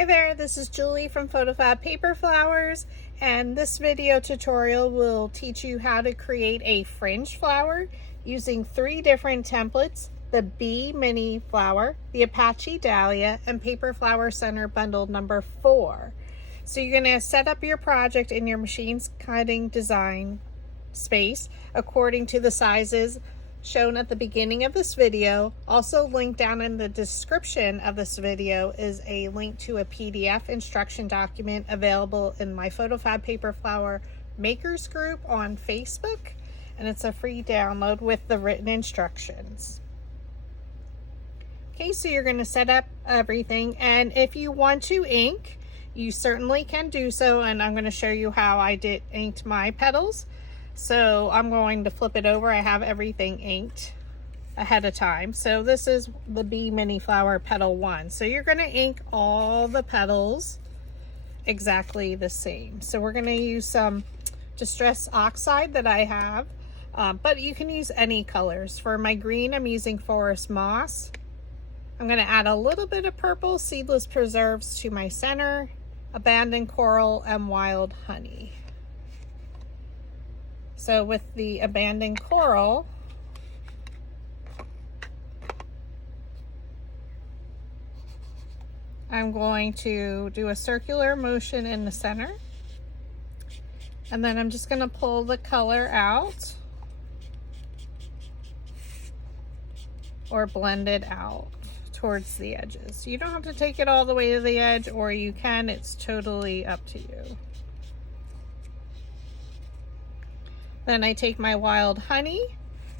Hi there, this is Julie from PhotoFabPaperFlowers, and this video tutorial will teach you how to create a fringe flower using 3 different templates: the Bee Mini Flower, the Apache Dahlia, and Paper Flower Center Bundle number 4. So you're going to set up your project in your machine's cutting design space according to the sizes shown at the beginning of this video. Also linked down in the description of this video is a link to a PDF instruction document available in my PhotoFab Paper Flower Makers group on Facebook, and it's a free download with the written instructions. Okay, so you're going to set up everything, and if you want to ink, you certainly can do so, and I'm going to show you how I inked my petals. So I'm going to flip it over. I have everything inked ahead of time. So this is the Bee Mini Flower Petal 1. So you're going to ink all the petals exactly the same. So we're going to use some Distress Oxide that I have, but you can use any colors. For my green, I'm using Forest Moss. I'm going to add a little bit of purple Seedless Preserves to my center, Abandoned Coral, and Wild Honey. So with the Abandoned Coral, I'm going to do a circular motion in the center, and then I'm just going to pull the color out or blend it out towards the edges. You don't have to take it all the way to the edge, or you can. It's totally up to you. Then I take my Wild Honey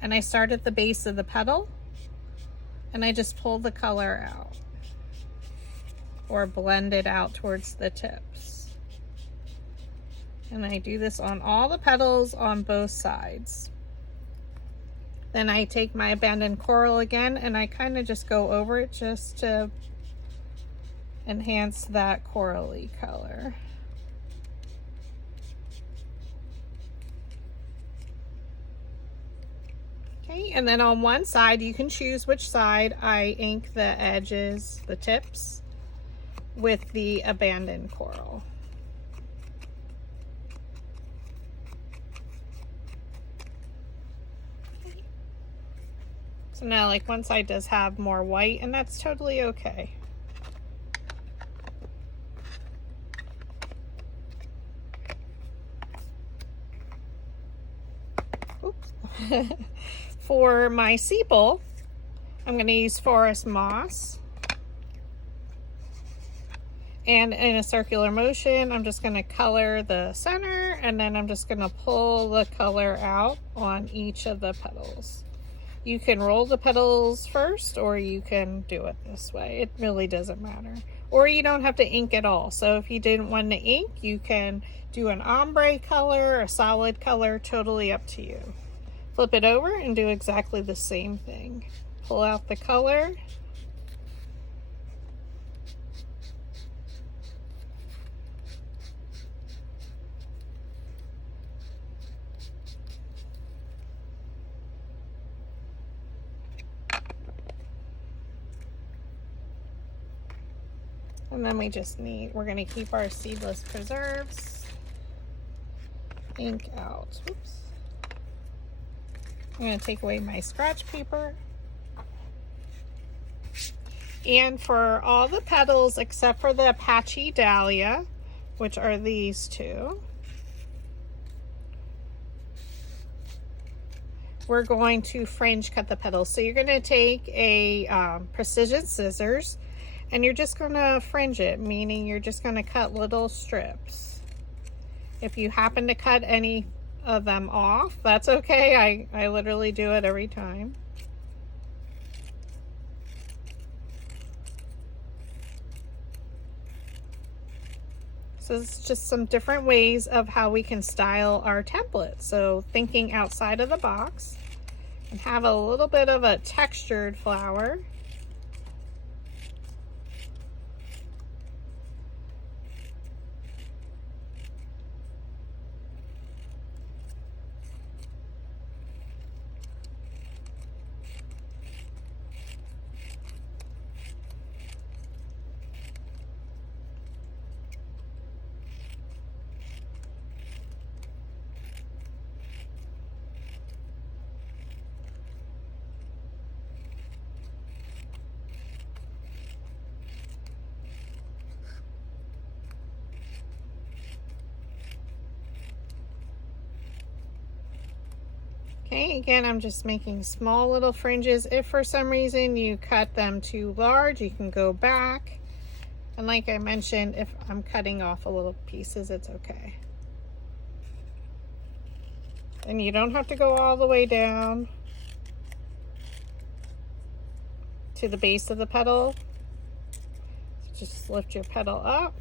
and I start at the base of the petal and I just pull the color out or blend it out towards the tips. And I do this on all the petals on both sides. Then I take my Abandoned Coral again and I kind of just go over it just to enhance that corally color. Okay, and then on one side, you can choose which side I ink the edges, the tips, with the Abandoned Coral. So now, like, one side does have more white, and that's totally okay. Oops. For my sepal, I'm going to use Forest Moss. And in a circular motion, I'm just going to color the center, and then I'm just going to pull the color out on each of the petals. You can roll the petals first, or you can do it this way. It really doesn't matter. Or you don't have to ink at all. So if you didn't want to ink, you can do an ombre color, a solid color, totally up to you. Flip it over and do exactly the same thing. Pull out the color. And then we're going to keep our Seedless Preserves. Ink out. Oops. I'm going to take away my scratch paper. And for all the petals except for the Apache Dahlia, which are these two, we're going to fringe cut the petals. So you're going to take a precision scissors and you're just going to fringe it, meaning you're just going to cut little strips. If you happen to cut any of them off, that's okay. I literally do it every time. So it's just some different ways of how we can style our template. So thinking outside of the box, and have a little bit of a textured flower. Okay, again, I'm just making small little fringes. If for some reason you cut them too large, you can go back. And like I mentioned, if I'm cutting off a little pieces, it's okay. And you don't have to go all the way down to the base of the petal. Just lift your petal up.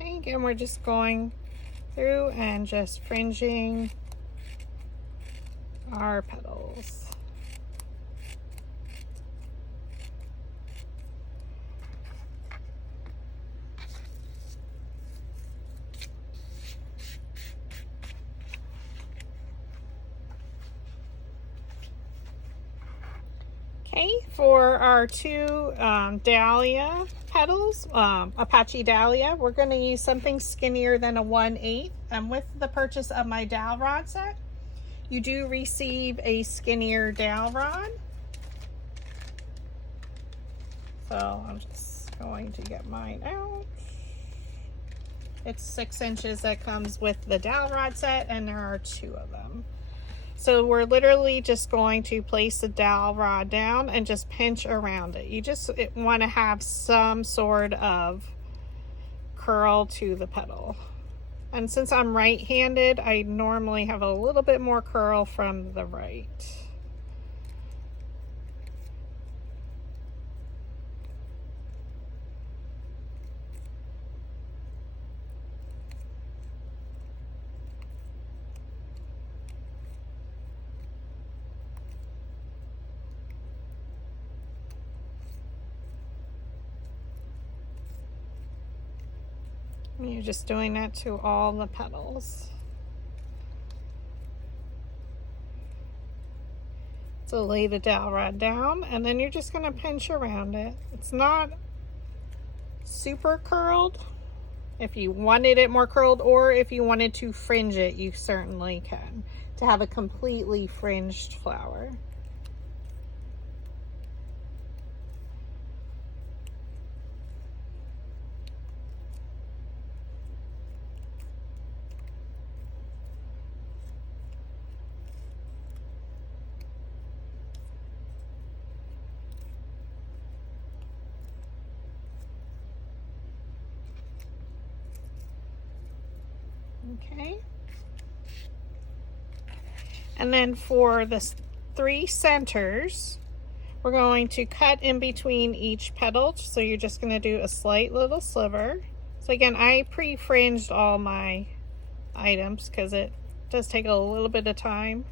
Okay, again, we're just going through and just fringing our petals. Okay, for our two Dahlia petals, Apache Dahlia, we're going to use something skinnier than a 1/8. And with the purchase of my dowel rod set, you do receive a skinnier dowel rod. So I'm just going to get mine out. It's 6 inches that comes with the dowel rod set, and there are 2 of them. So we're literally just going to place the dowel rod down and just pinch around it. You just want to have some sort of curl to the petal. And since I'm right-handed, I normally have a little bit more curl from the right. And you're just doing that to all the petals. So lay the dowel rod down, and then you're just going to pinch around it. It's not super curled. If you wanted it more curled, or if you wanted to fringe it, you certainly can, to have a completely fringed flower. Okay. And then for the 3 centers, we're going to cut in between each petal. So you're just going to do a slight little sliver. So again, I pre-fringed all my items because it does take a little bit of time.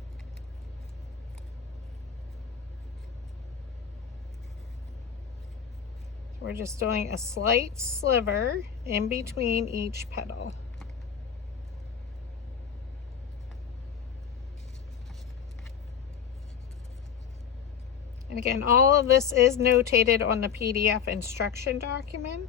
We're just doing a slight sliver in between each petal. And again, all of this is notated on the PDF instruction document.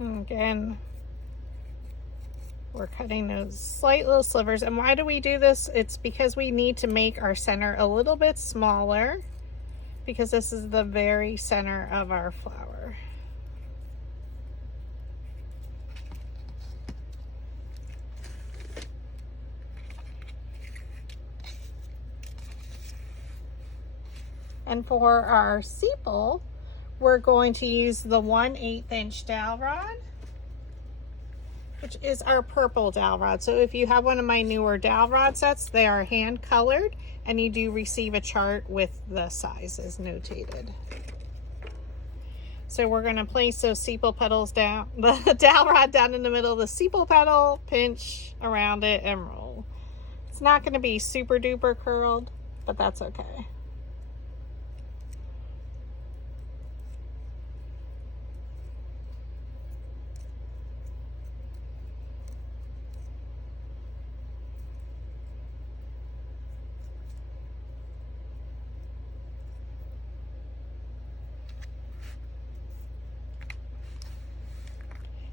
And again, we're cutting those slight little slivers. And why do we do this? It's because we need to make our center a little bit smaller, because this is the very center of our flower. And for our sepal, we're going to use the 1/8 inch dowel rod. which is our purple dowel rod. So if you have one of my newer dowel rod sets, they are hand colored, and you do receive a chart with the sizes notated. So we're going to place those sepal petals down, the dowel rod down in the middle of the sepal petal, pinch around it, and roll. It's not going to be super duper curled, but that's okay.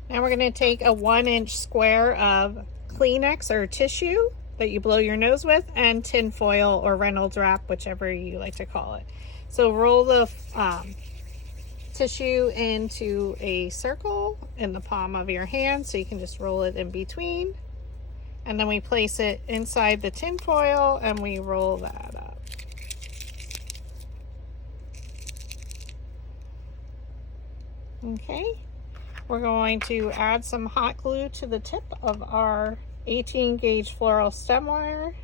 Now we're going to take a 1-inch square of Kleenex or tissue that you blow your nose with, and tin foil or Reynolds wrap, whichever you like to call it. So roll the tissue into a circle in the palm of your hand, so you can just roll it in between. And then we place it inside the tin foil and we roll that up. Okay. We're going to add some hot glue to the tip of our 18 gauge floral stem wire.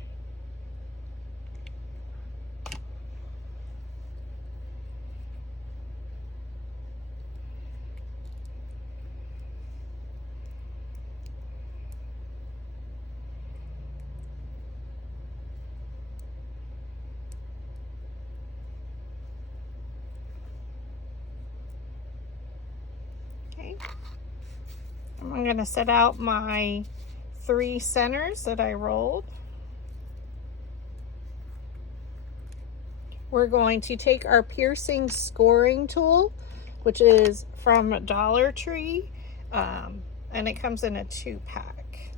Okay. I'm going to set out my 3 centers that I rolled. We're going to take our piercing scoring tool, which is from Dollar Tree, and it comes in a 2-pack.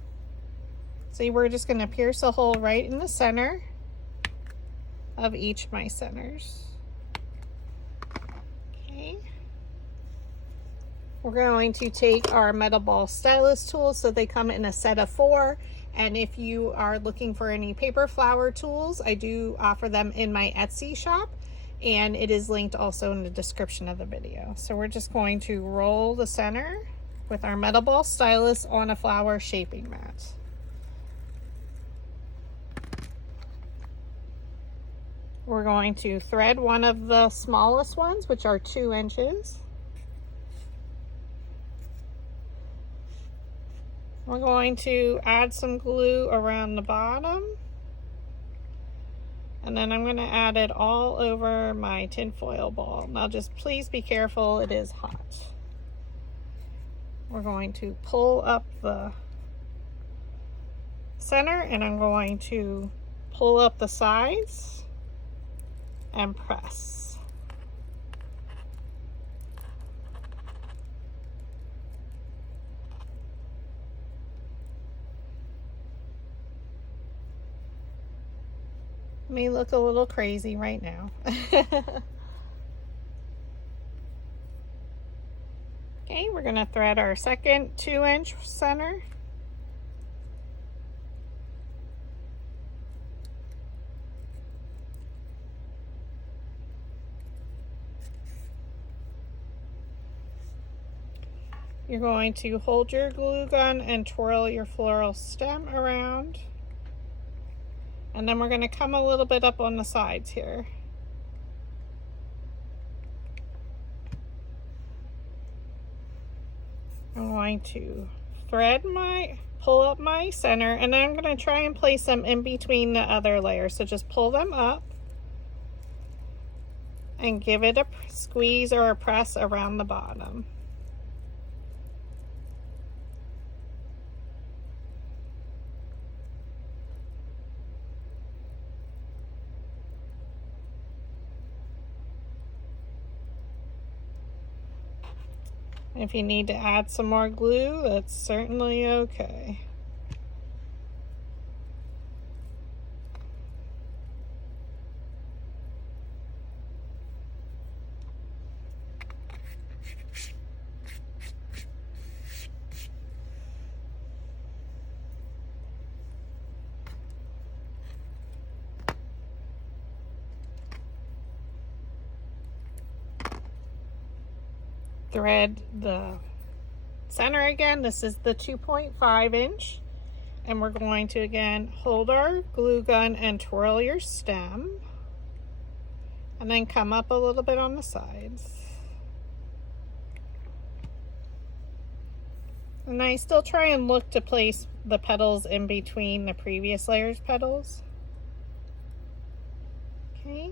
So we're just going to pierce a hole right in the center of each of my centers. Okay. We're going to take our metal ball stylus tools, so they come in a set of 4. And if you are looking for any paper flower tools, I do offer them in my Etsy shop, and it is linked also in the description of the video. So we're just going to roll the center with our metal ball stylus on a flower shaping mat. We're going to thread one of the smallest ones, which are 2 inches. We're going to add some glue around the bottom, and then I'm going to add it all over my tinfoil ball. Now just please be careful, it is hot. We're going to pull up the center, and I'm going to pull up the sides and press. May look a little crazy right now. Okay, we're going to thread our second 2-inch center. You're going to hold your glue gun and twirl your floral stem around. And then we're going to come a little bit up on the sides here. I'm going to pull up my center, and then I'm going to try and place them in between the other layers. So just pull them up and give it a squeeze or a press around the bottom. If you need to add some more glue, that's certainly okay. Thread the center again. This is the 2.5 inch. And we're going to again hold our glue gun and twirl your stem. And then come up a little bit on the sides. And I still try and look to place the petals in between the previous layer's petals. Okay.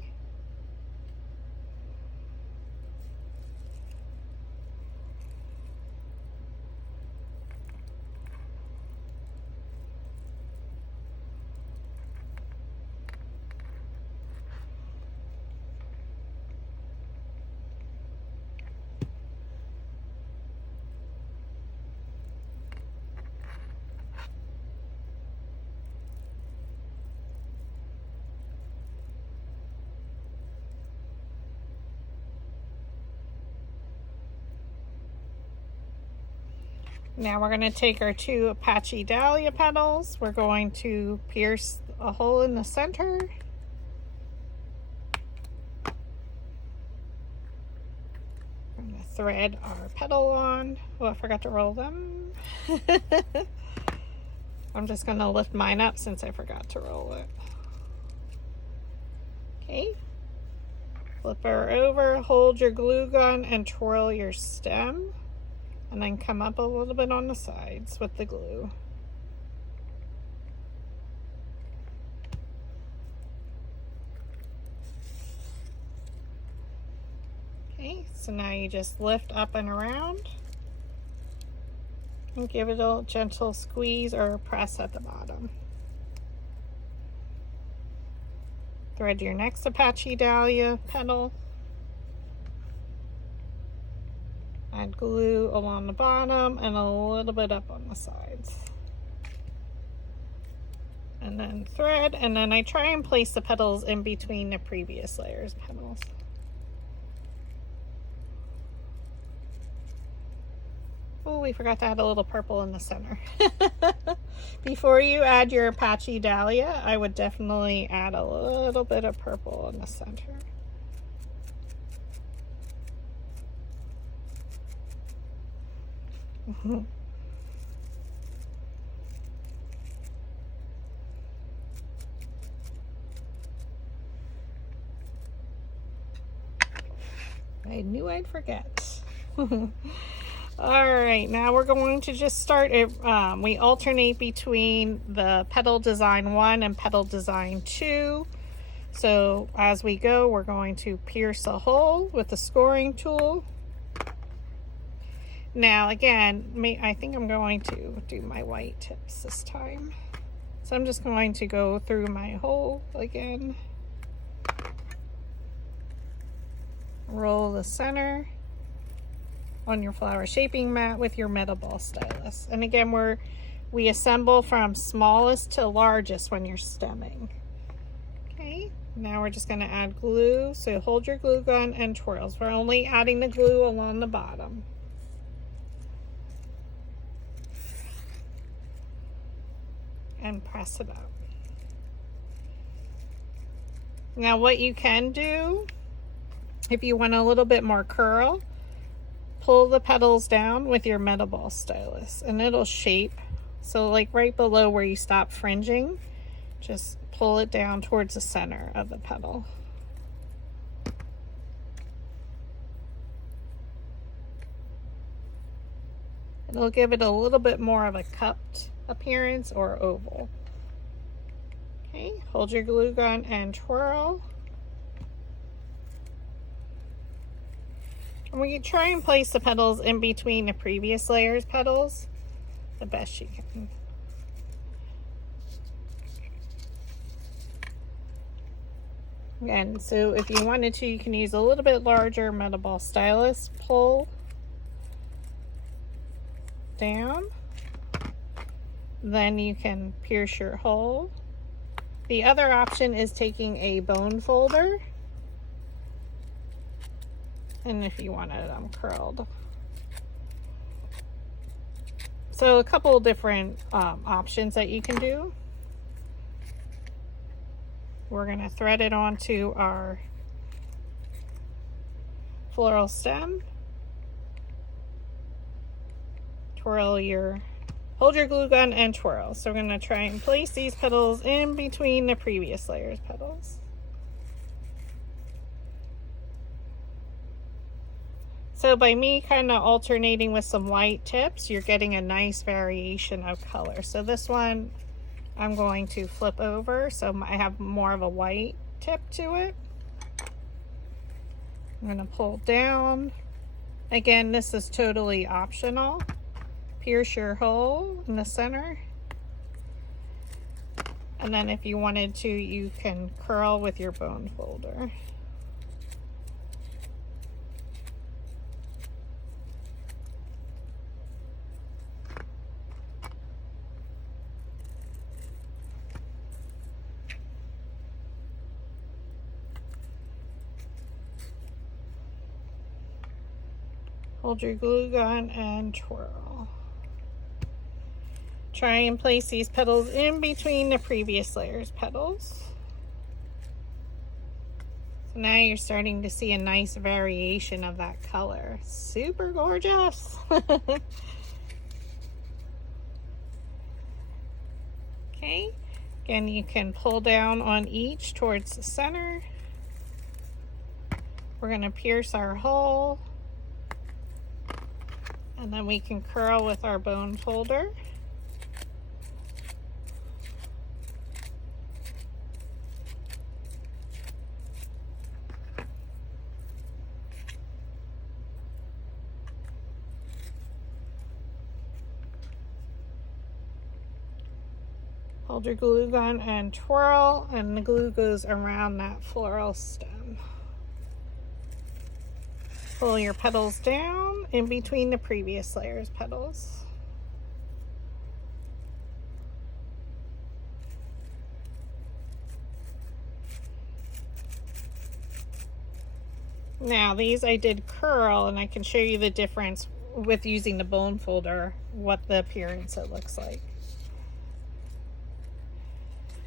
Now we're going to take our two Apache Dahlia petals. We're going to pierce a hole in the center. I'm going to thread our petal on. Oh, I forgot to roll them. I'm just going to lift mine up since I forgot to roll it. Okay. Flip her over, hold your glue gun and twirl your stem. And then come up a little bit on the sides with the glue. Okay, so now you just lift up and around. And give it a gentle squeeze or press at the bottom. Thread your next Apache Dahlia petal. Add glue along the bottom and a little bit up on the sides. And then thread, and then I try and place the petals in between the previous layers petals. Oh, we forgot to add a little purple in the center. Before you add your Apache Dahlia, I would definitely add a little bit of purple in the center. I knew I'd forget. All right, now we're going to just start it. We alternate between the petal design 1 and petal design 2. So as we go, we're going to pierce a hole with the scoring tool. Now again, I think I'm going to do my white tips this time. So I'm just going to go through my hole again. Roll the center on your flower shaping mat with your metal ball stylus. And again, we assemble from smallest to largest when you're stemming. Okay, now we're just going to add glue. So hold your glue gun and twirls. We're only adding the glue along the bottom. And press it up. Now what you can do, if you want a little bit more curl, pull the petals down with your metal ball stylus and it'll shape. So like right below where you stop fringing, just pull it down towards the center of the petal. It'll give it a little bit more of a cupped appearance or oval. Okay, hold your glue gun and twirl. And we can try and place the petals in between the previous layer's petals the best you can. Again, so if you wanted to, you can use a little bit larger metal ball stylus, pull down. Then you can pierce your hole. The other option is taking a bone folder, and if you wanted them curled. So a couple of different options that you can do. We're going to thread it onto our floral stem, hold your glue gun and twirl. So we're going to try and place these petals in between the previous layer's petals. So by me kind of alternating with some white tips, you're getting a nice variation of color. So this one I'm going to flip over so I have more of a white tip to it. I'm going to pull down. Again, this is totally optional. Pierce your hole in the center. And then if you wanted to, you can curl with your bone folder. Hold your glue gun and twirl. Try and place these petals in between the previous layer's petals. So now you're starting to see a nice variation of that color. Super gorgeous. Okay, again, you can pull down on each towards the center. We're going to pierce our hole. And then we can curl with our bone folder. Hold your glue gun and twirl, and the glue goes around that floral stem. Pull your petals down in between the previous layer's petals. Now these I did curl, and I can show you the difference with using the bone folder, what the appearance it looks like.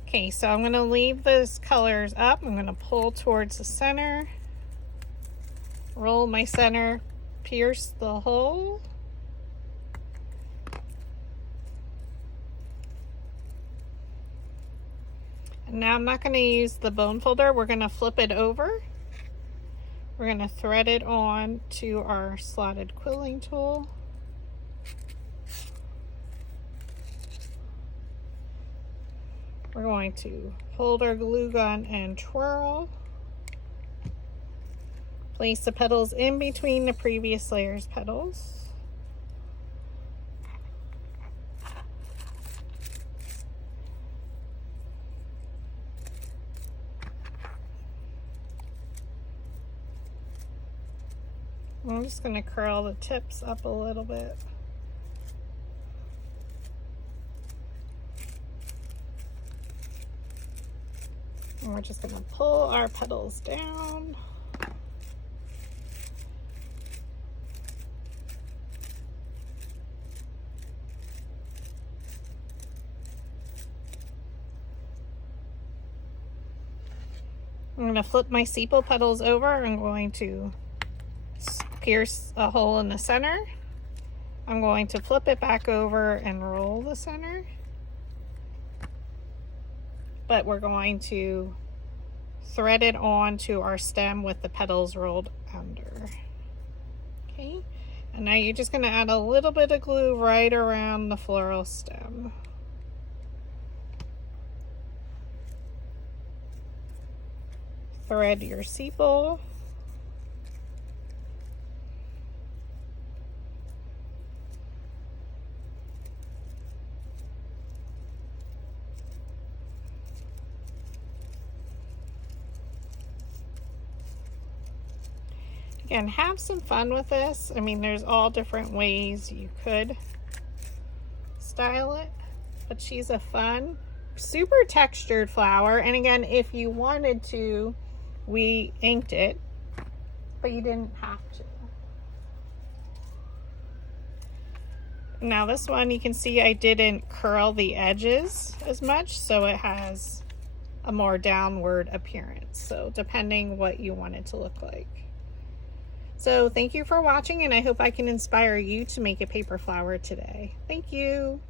Okay, so I'm going to leave those colors up. I'm going to pull towards the center. Roll my center, pierce the hole. And now I'm not going to use the bone folder. We're going to flip it over. We're going to thread it on to our slotted quilling tool. We're going to hold our glue gun and twirl. Place the petals in between the previous layer's petals. I'm just going to curl the tips up a little bit. And we're just going to pull our petals down. I'm going to flip my sepal petals over. I'm going to pierce a hole in the center. I'm going to flip it back over and roll the center. But we're going to thread it on to our stem with the petals rolled under. Okay, and now you're just going to add a little bit of glue right around the floral stem. Thread your sepal. Again, have some fun with this. I mean, there's all different ways you could style it, but she's a fun, super textured flower. And again, if you wanted to, we inked it, but you didn't have to. Now this one, you can see I didn't curl the edges as much, so it has a more downward appearance. So depending what you want it to look like. So thank you for watching, and I hope I can inspire you to make a paper flower today. Thank you.